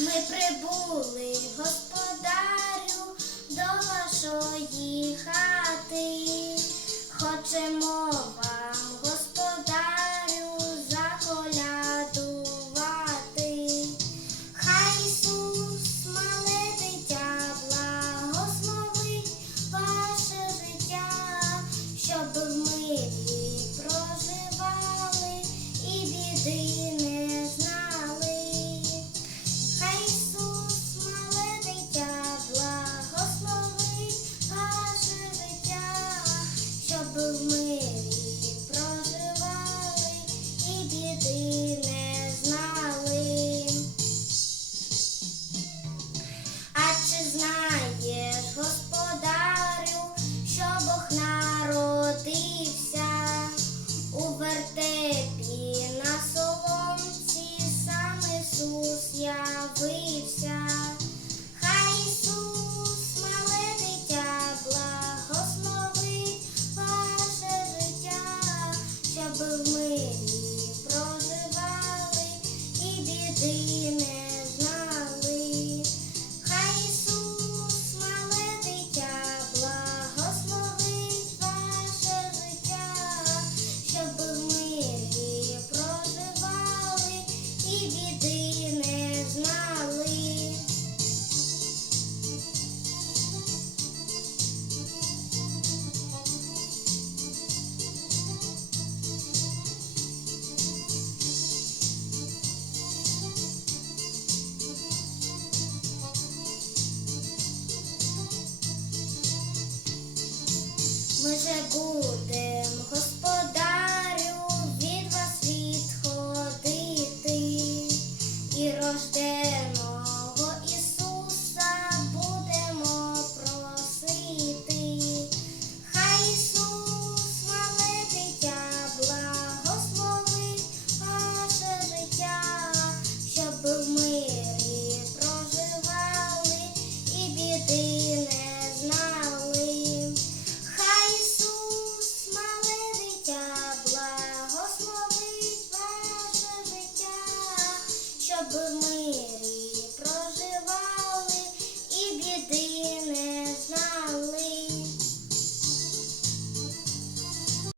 Ми прибули, господарю, до вашої хати. Хочемо. явився, хай Ісус, мале благословить ваше життя, щоб ми. Ми будем, господарю, від вас відходити і рождемо. believe.